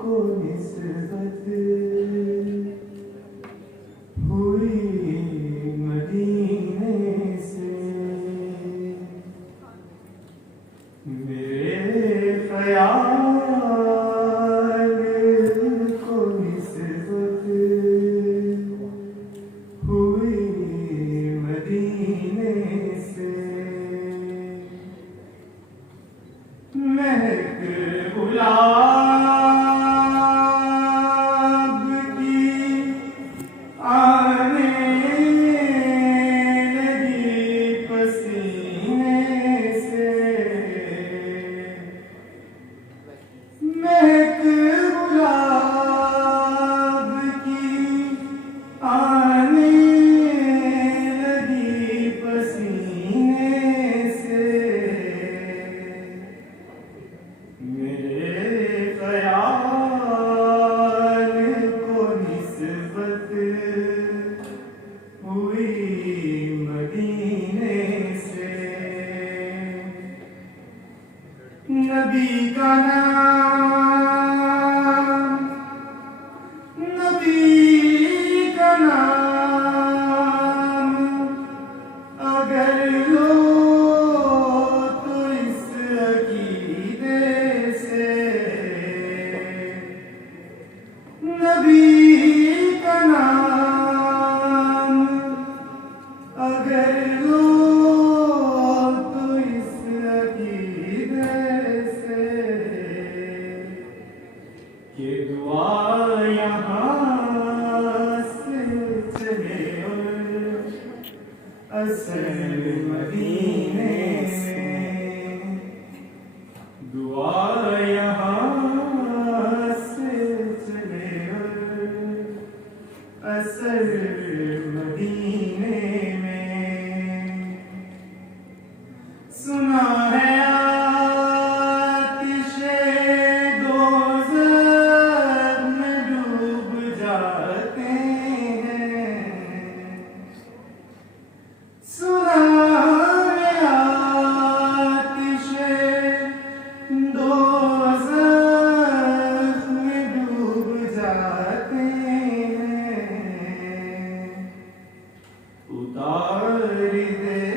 को निस्बत हुई मदीने से, मेरे ख्याल को निस्बत हुई मदीने से। महक गुलाब की आने लगी पसीने से, महक गुलाब की आने लगी पसीने से। मेरे ख्याल को निस्बत हुई मदीने से। नबी का नाम, नबी का नाम अगर लो तो इस अकीदे से, नबी का नाम अगर लो तो इस अकीदे से, कि दुआ यहाँ से चले और असल मदीने में। दुआ यहाँ से चले और असल मदीने में। सुना है आतिशे दोज़ख में डूब जाते हैं। सुना है आतिशे दोज़ख में डूब जाते हैं। उतार दे